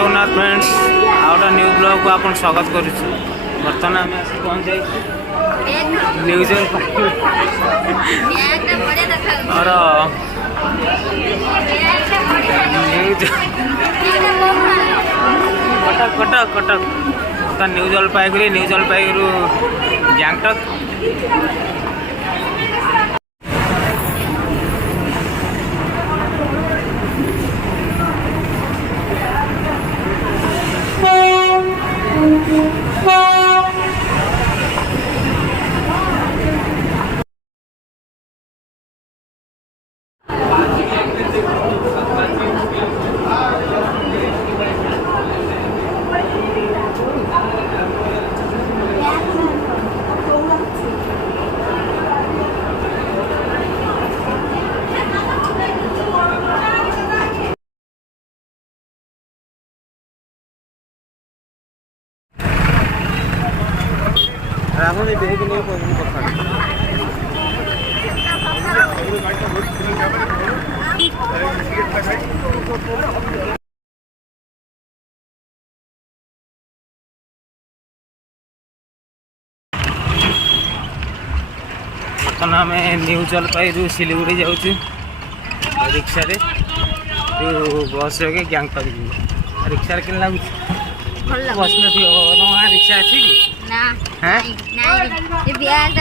Jagannath friends out new blog को आप स्वागत करुँ। बर्तमान आम आस पहुँच जाए न्यूज कटक कटक कटक न्यू जलपाईगुड़ी गैंगटक राहुल बेग नहीं बर्तमान आम न्यू जलपाई सिलीगुड़ी जाऊँ रिक्शा रे बस गैंगटक रिक्शा के लगुच बस रिक्शा अच्छी कि आज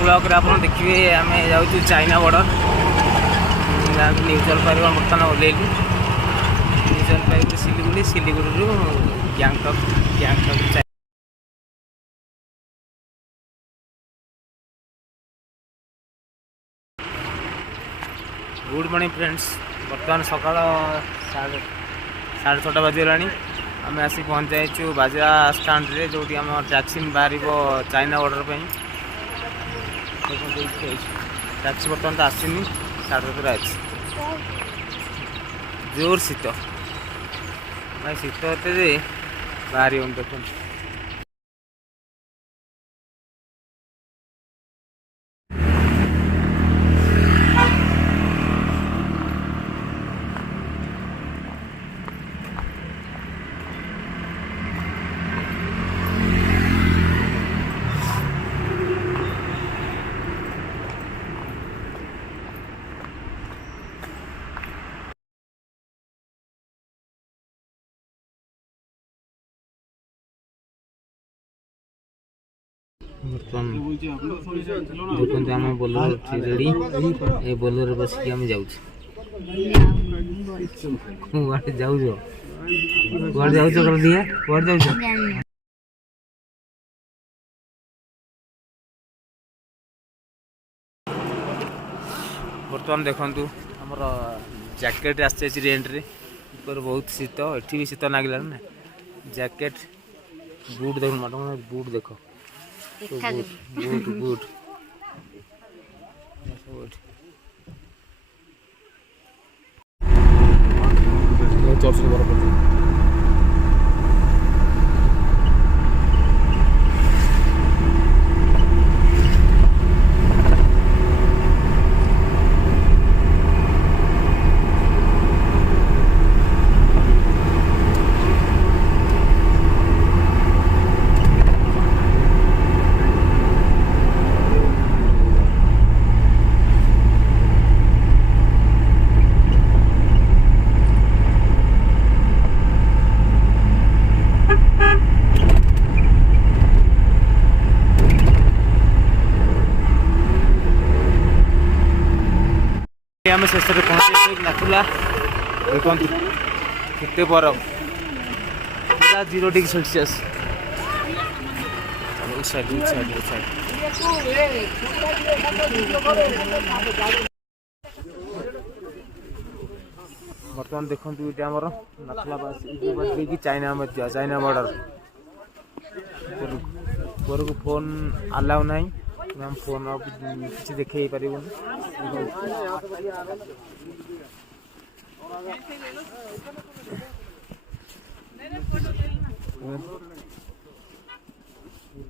ब्लॉग रे आप देखिए आम जाऊँ चाइना बॉर्डर न्यू जलपाई बर्तमान ओल्लू new Jalpai Siliguri Siliguri Gangtok Gangtok good morning friends. बर्तमान सकाल 6:30 बजगला आम आसी पहुँच जाइए बाजा स्टाण्ड रे जो आम टैक्सी बाहर चाइना बॉर्डर पर टैक्सी बर्तमान तो आसनी 7:30 अच्छी जोर शीत भाई शीत होते बाहरी देखो बर्तमान देखते आम बोलेरो रेडी ये बोलेरो बस कि आम जाऊ जाऊ कर दिया बर्तमान देखु आमर जैकेट आस रेंट रे ऊपर बहुत शीत एठी भी शीत लगे ना जैकेट बूट देख बूट देख बूट बूट आम शेष पहुँचे नाथुला देखो केते बरफ पूरा 0 डिग्री सेल्सियस बर्तमान देखो ये आमर नाथुला बास चाइना चाइना बॉर्डर ऊपर को फोन अलाउ ना मैम फोन किसी देखे पार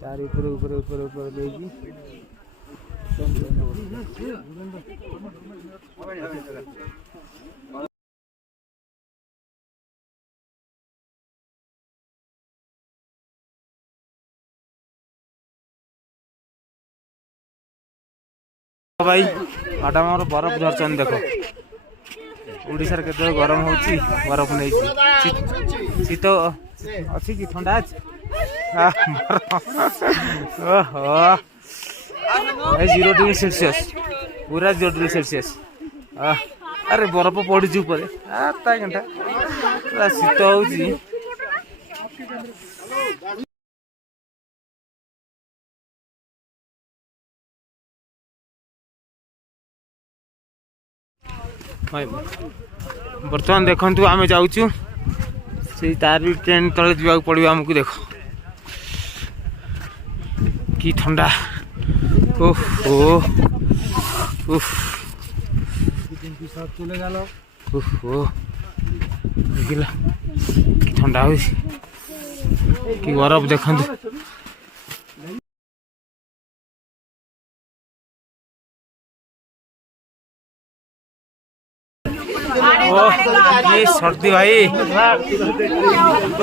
तार ऊपर ऊपर ऊपर ऊपर लेगी भाई मैडम और बरफ धरचन देख ओडिशा के गरम हो बरफ नहीं शीत अच्छी कि ठंडा अच्छी 0 डिग्री सेल्सियस पूरा 0 डिग्री सेल्सियस अरे बरफ पड़ी घंटा पूरा शीत हो बर्तमान देखु आम जाऊँ से तार भी ट्रेन तले जावाक पड़ो आमको देख कि ठंडा ओहो ओहो कि ठंडा हो कि बरफ देखु ये सर्दी भाई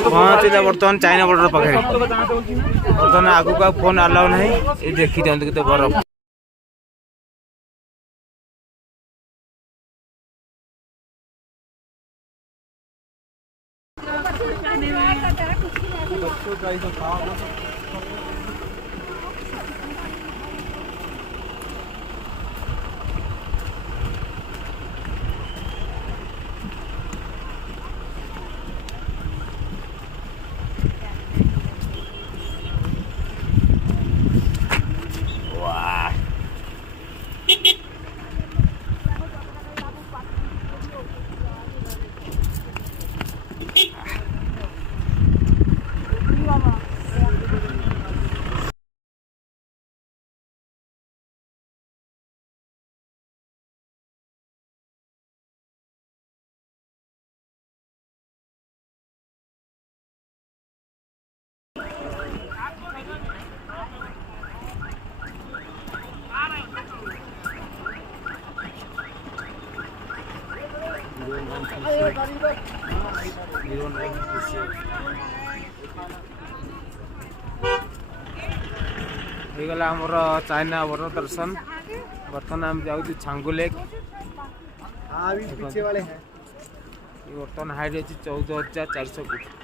पहुँचला बर्तमान चाइना बॉर्डर पाखे बर्तमान आगू का फोन अलाउ नहीं ये देखी दिखाते केते बरफ गला आमर चाइना बॉर्डर दर्शन बर्तमान आम जाऊँ छांगु लेक पीछे वाले हैं बर्तमान हाइट अच्छी 14,400 फुट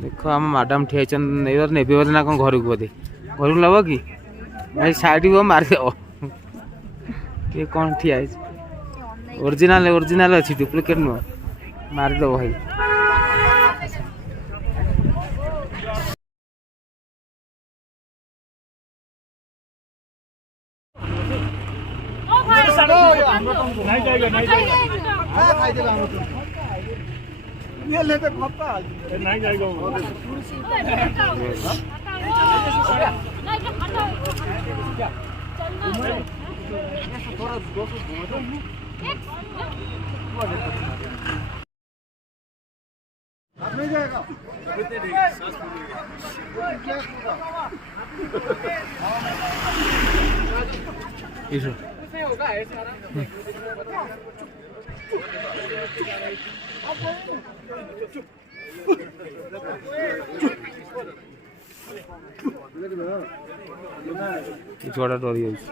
देख आम मैडम ठिया ने बोले ना कौन घर को बोधे घर को लब कि भाई साइड मारिदेव किए कौन ठिया ओरिजिनल ओरिजिनल अच्छी डुप्लिकेट नुह मारिदेव भाई नहीं जाएगा नहीं जाएगा ये ले पे खप्पा नहीं जाएगा नहीं जाएगा होगा ऐसा ଛୁଆଟା ଡରି ଯାଉଛି।